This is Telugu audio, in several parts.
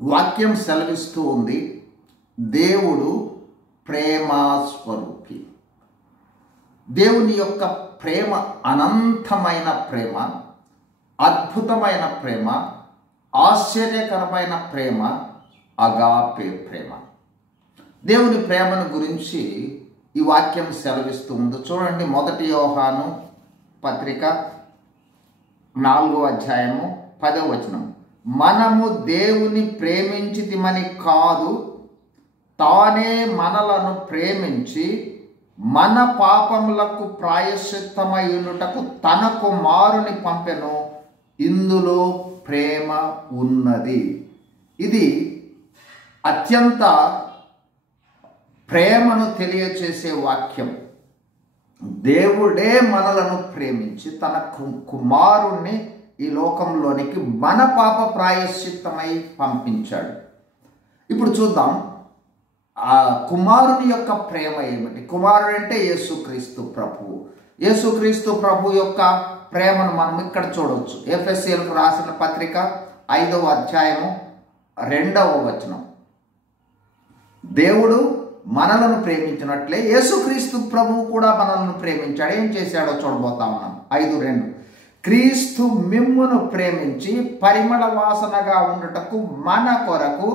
వాక్యం సెలవిస్తూ ఉంది, దేవుడు ప్రేమ స్వరూపి. దేవుని యొక్క ప్రేమ అనంతమైన ప్రేమ, అద్భుతమైన ప్రేమ, ఆశ్చర్యకరమైన ప్రేమ, అగాపే ప్రేమ. దేవుని ప్రేమను గురించి ఈ వాక్యం సెలవిస్తూ ఉంది. చూడండి, 1 యోహాను పత్రిక 4వ అధ్యాయము 10వ వచనం. మనము దేవుని ప్రేమించితిమని కాదు, తానే మనలను ప్రేమించి మన పాపములకు ప్రాయశ్చిత్తమయునుటకు తన కుమారుని పంపెను, ఇందులో ప్రేమ ఉన్నది. ఇది అత్యంత ప్రేమను తెలియచేసే వాక్యం. దేవుడే మనలను ప్రేమించి తన కుమారుణ్ణి ఈ లోకంలోనికి మన పాప ప్రాయశ్చిత్తమై పంపించాడు. ఇప్పుడు చూద్దాం ఆ కుమారుని యొక్క ప్రేమ ఏమిటి. కుమారుడు అంటే యేసుక్రీస్తు ప్రభువు. యేసుక్రీస్తు ప్రభు యొక్క ప్రేమను మనం ఇక్కడ చూడవచ్చు. ఎఫెసీయులకు రాసిన పత్రిక 5వ అధ్యాయము 2వ వచనం. దేవుడు మనలను ప్రేమించినట్లే యేసుక్రీస్తు ప్రభువు కూడా మనలను ప్రేమించాడు. ఏం చేశాడో చూడబోతా ఉన్నాం. 5:2. క్రీస్తు మిమ్మును ప్రేమించి పరిమళ వాసనగా ఉండుటకు మన కొరకు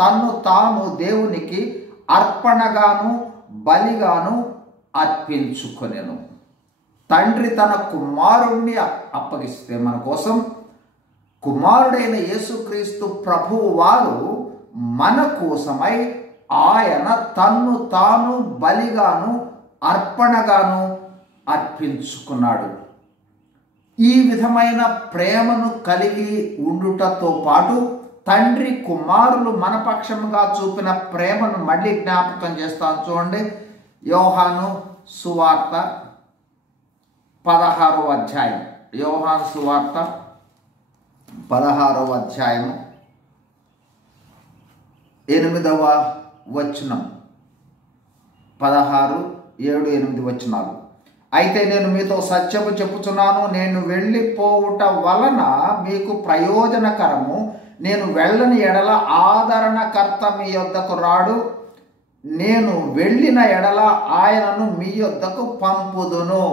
తన్ను తాను దేవునికి అర్పణగాను బలిగాను అర్పించుకొనెను. తండ్రి తన కుమారుణ్ణి అప్పగిస్తే మన కోసం కుమారుడైన యేసుక్రీస్తు ప్రభువు వారు మన కోసమై ఆయన తన్ను తాను బలిగాను అర్పణగాను అర్పించుకున్నాడు. ఈ విధమైన ప్రేమను కలిగి ఉండుటతో పాటు తండ్రి కుమారులు మన పక్షముగా చూపిన ప్రేమను మళ్ళీ జ్ఞాపకం చేస్తాను. చూడండి, యోహాను సువార్త 16వ అధ్యాయం. యోహాను సువార్త 16వ అధ్యాయం 8వ వచనం. 16, 7, 8 వచనాలు. అయితే నేను మీతో సత్యము చెప్పుచున్నాను, నేను వెళ్ళిపోవుట వలన మీకు ప్రయోజనకరము. నేను వెళ్ళని ఎడల ఆదరణకర్త మీ యొద్దకు రాడు. నేను వెళ్ళిన ఎడల ఆయనను మీ యొద్దకు పంపుదును.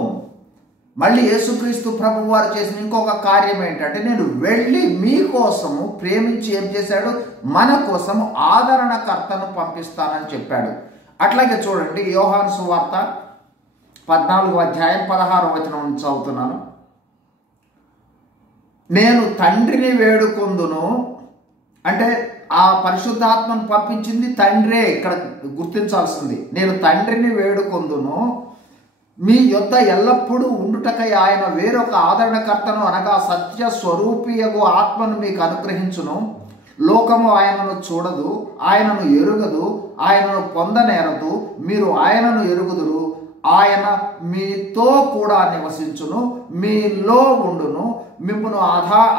మళ్ళీ యేసుక్రీస్తు ప్రభు వారు చేసిన ఇంకొక కార్యం ఏంటంటే, నేను వెళ్ళి మీకోసము ప్రేమించి ఏం చేశాడు, మన కోసము ఆదరణకర్తను పంపిస్తానని చెప్పాడు. అట్లాగే చూడండి, యోహాను సువార్త 14వ అధ్యాయం 16వ వచనం నుంచి చదువుతున్నాను. నేను తండ్రిని వేడుకొందును, అంటే ఆ పరిశుద్ధాత్మను పంపించింది తండ్రే. ఇక్కడ గుర్తించాల్సింది, నేను తండ్రిని వేడుకొందును, మీ యొద్ద ఎల్లప్పుడూ ఉండుటకై ఆయన వేరొక ఆదరణకర్తను అనగా సత్య స్వరూపియగు ఆత్మను మీకు అనుగ్రహించును. లోకము ఆయనను చూడదు, ఆయనను ఎరుగదు, ఆయనను పొందనేరదు, మీరు ఆయనను ఎరుగుదురు. ఆయన మీతో కూడా నివసించును, మీలో ఉండును, మిమ్మును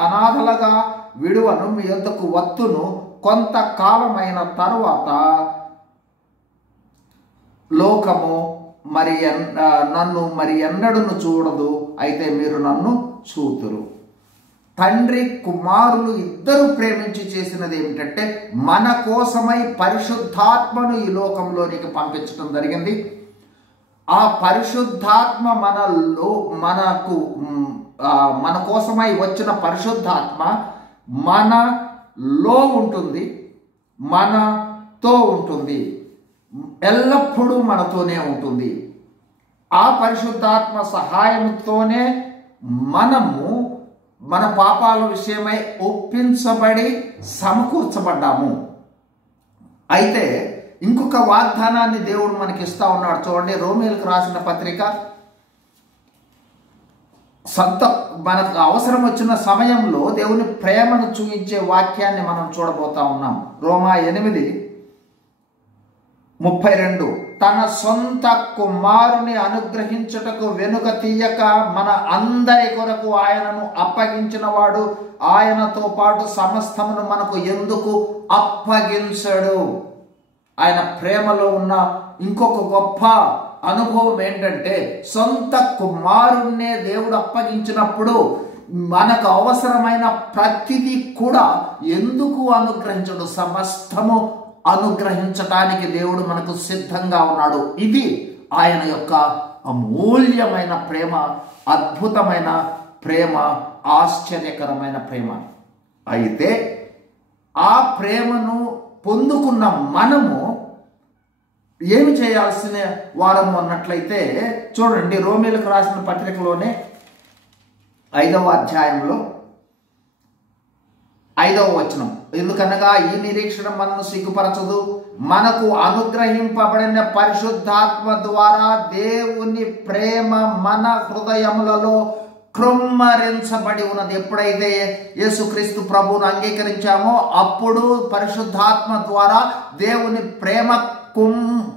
అనాథలుగా విడువను, మీ యొద్దకు వత్తును. కొంతకాలమైన తరువాత లోకము నన్ను మరి ఎన్నడూను చూడదు, అయితే మీరు నన్ను చూతురు. తండ్రి కుమారులు ఇద్దరు ప్రేమించి చేసినది ఏమిటంటే, మన కోసమై పరిశుద్ధాత్మను ఈ లోకంలోనికి పంపించడం జరిగింది. ఆ పరిశుద్ధాత్మ మన కోసమై వచ్చిన పరిశుద్ధాత్మ మనలో ఉంటుంది, మనతో ఉంటుంది, ఎల్లప్పుడూ మనతోనే ఉంటుంది. ఆ పరిశుద్ధాత్మ సహాయంతోనే మనము మన పాపాల విషయమై ఒప్పించబడి సమకూర్చబడ్డాము. అయితే ఇంకొక వాగ్దానాన్ని దేవుడు మనకి ఇస్తా ఉన్నాడు. చూడండి, రోమీయులకు రాసిన పత్రిక మనకు అవసరం వచ్చిన సమయంలో దేవుని ప్రేమను చూపించే వాక్యాన్ని మనం చూడబోతా ఉన్నాం. రోమా 8:32. తన సొంత కుమారుని అనుగ్రహించుటకు వెనుక తీయక మన అందరి కొరకు ఆయనను అప్పగించిన వాడు ఆయనతో పాటు సమస్తమును మనకు ఎందుకు అప్పగించడు. ఆయన ప్రేమలో ఉన్న ఇంకొక గొప్ప అనుభవం ఏంటంటే, సొంత కుమారుణ్ణే దేవుడు అప్పగించినప్పుడు మనకు అవసరమైన ప్రతిదీ కూడా ఎందుకు అనుగ్రహించడు? సమస్తము అనుగ్రహించటానికి దేవుడు మనకు సిద్ధంగా ఉన్నాడు. ఇది ఆయన యొక్క అమూల్యమైన ప్రేమ, అద్భుతమైన ప్రేమ, ఆశ్చర్యకరమైన ప్రేమ. అయితే ఆ ప్రేమను పొందుకున్న మనము ఏమి చేయాల్సిన వారము అన్నట్లయితే చూడండి, రోమీలకు రాసిన పత్రికలోనే 5వ అధ్యాయంలో 5వ వచనం, ఎందుకనగా ఈ నిరీక్షణ మనను సిగ్గుపరచదు, మనకు అనుగ్రహింపబడిన పరిశుద్ధాత్మ ద్వారా దేవుని ప్రేమ మన హృదయములలో కృమ్మరించబడి ఉన్నది. ఎప్పుడైతే యేసుక్రీస్తు ప్రభువును అంగీకరించామో అప్పుడు పరిశుద్ధాత్మ ద్వారా దేవుని ప్రేమ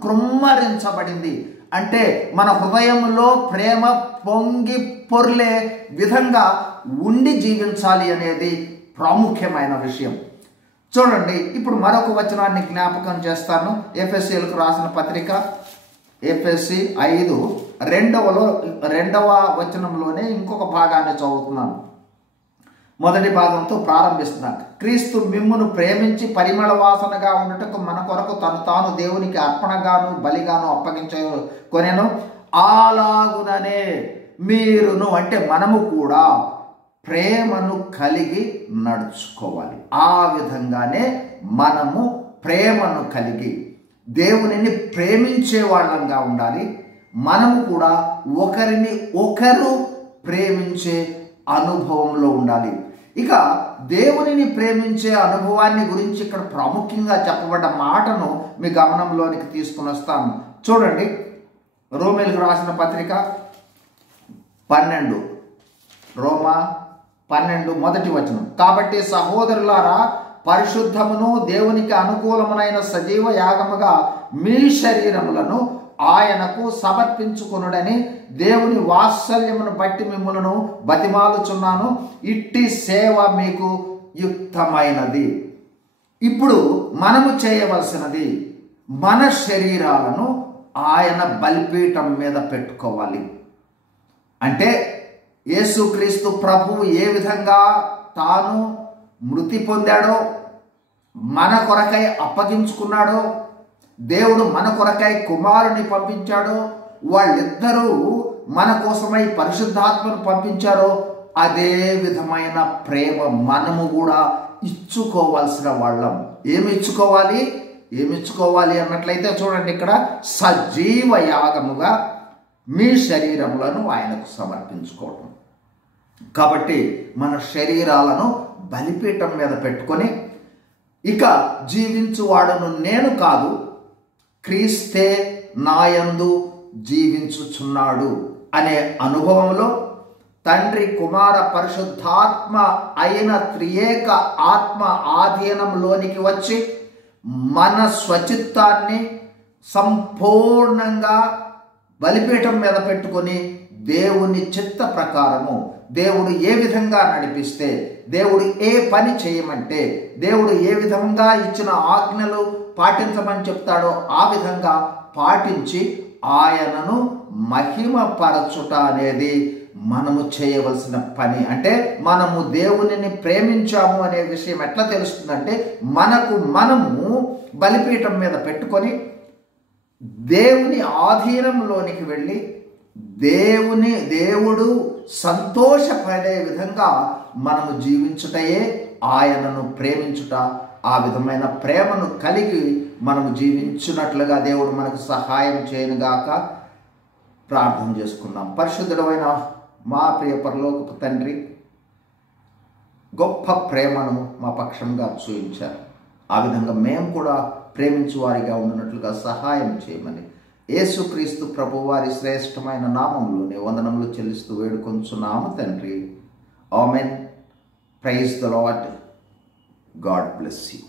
కృమ్మరించబడింది. అంటే మన హృదయంలో ప్రేమ పొంగి పొర్లే విధంగా ఉండి జీవించాలి అనేది ప్రాముఖ్యమైన విషయం. చూడండి, ఇప్పుడు మరొక వచనాన్ని జ్ఞాపకం చేస్తాను. ఎఫెసీయులకు రాసిన పత్రిక ఎఫెసీ 5:2వ వచనంలోనే ఇంకొక భాగాన్ని చదువుతున్నాను. మొదటి భాగంతో ప్రారంభిస్తున్నాను. క్రీస్తు మిమ్మును ప్రేమించి పరిమళ వాసనగా ఉండటకు మన కొరకు తాను దేవునికి అర్పణగాను బలిగాను అప్పగించుకొనెను. అలాగుననే మీరును, అంటే మనము కూడా ప్రేమను కలిగి నడుచుకోవాలి. ఆ విధంగానే మనము ప్రేమను కలిగి దేవునిని ప్రేమించే వాళ్ళంగా ఉండాలి. మనము కూడా ఒకరిని ఒకరు ప్రేమించే అనుభవంలో ఉండాలి. ఇక దేవునిని ప్రేమించే అనుభవాన్ని గురించి ఇక్కడ ప్రాముఖ్యంగా చెప్పబడ్డ మాటను మీ గమనంలోనికి తీసుకుని వస్తాను. చూడండి, రోమీలకు రాసిన పత్రిక 12, రోమా 12 మొదటి వచనం. కాబట్టి సహోదరులారా, పరిశుద్ధమును దేవునికి అనుకూలమునైన సజీవ యాగముగా మీ శరీరములను ఆయనకు సమర్పించుకొనుడని దేవుని వాత్సల్యమును బట్టి మిమ్ములను బతిమాలుచున్నాను. ఇట్టి సేవ మీకు యుక్తమైనది. ఇప్పుడు మనము చేయవలసినది మన శరీరాలను ఆయన బలిపీఠం మీద పెట్టుకోవాలి. అంటే యేసుక్రీస్తు ప్రభువు ఏ విధంగా తాను మృతి పొందాడో, మన కొరకై అప్పగించుకున్నాడో, దేవుడు మన కొరకై కుమారుని పంపించాడో, వాళ్ళిద్దరూ మన కోసమై పరిశుద్ధాత్మను పంపించారో, అదే విధమైన ప్రేమ మనము కూడా ఇచ్చుకోవాల్సిన వాళ్ళం. ఏమి ఇచ్చుకోవాలి అన్నట్లయితే చూడండి, ఇక్కడ సజీవ యాగముగా మీ శరీరములను ఆయనకు సమర్పించుకోవటం. కాబట్టి మన శరీరాలను బలిపీఠం మీద పెట్టుకొని, ఇక జీవించువాడును నేను కాదు, క్రీస్తే నాయందు జీవించుచున్నాడు అనే అనుభవంలో తండ్రి, కుమార, పరిశుద్ధాత్మ అయిన త్రియేక ఆత్మ ఆధీనంలోనికి వచ్చి మన స్వచిత్తాన్ని సంపూర్ణంగా బలిపీఠం మీద పెట్టుకొని దేవుని చిత్త ప్రకారము, దేవుడు ఏ విధంగా నడిపిస్తే, దేవుడు ఏ పని చేయమంటే, దేవుడు ఏ విధంగా ఇచ్చిన ఆజ్ఞలు పాటించమని చెప్తాడో ఆ విధంగా పాటించి ఆయనను మహిమపరచుట అనేది మనము చేయవలసిన పని. అంటే మనము దేవునిని ప్రేమించాము అనే విషయం ఎట్లా తెలుస్తుందంటే, మనము బలిపీఠం మీద పెట్టుకొని దేవుని ఆధీనంలోనికి వెళ్ళి దేవుడు సంతోషపడే విధంగా మనము జీవించుటయే ఆయనను ప్రేమించుట. ఆ విధమైన ప్రేమను కలిగి మనము జీవించున్నట్లుగా దేవుడు మనకు సహాయం చేయనుగాక. ప్రార్థన చేసుకుందాం. పరిశుద్ధుడైన మా ప్రియ పరలోకపు తండ్రి, గొప్ప ప్రేమను మా పక్షంగా చూపించారు. ఆ విధంగా మేము కూడా ప్రేమించు వారిగా ఉన్నట్లుగా సహాయం చేయమని యేసుక్రీస్తు ప్రభువారి శ్రేష్టమైన నామములోనే వందనములు చెల్లిస్తూ వేడుకొంచున్నాము తండ్రి. Amen. Praise the lord. God bless you.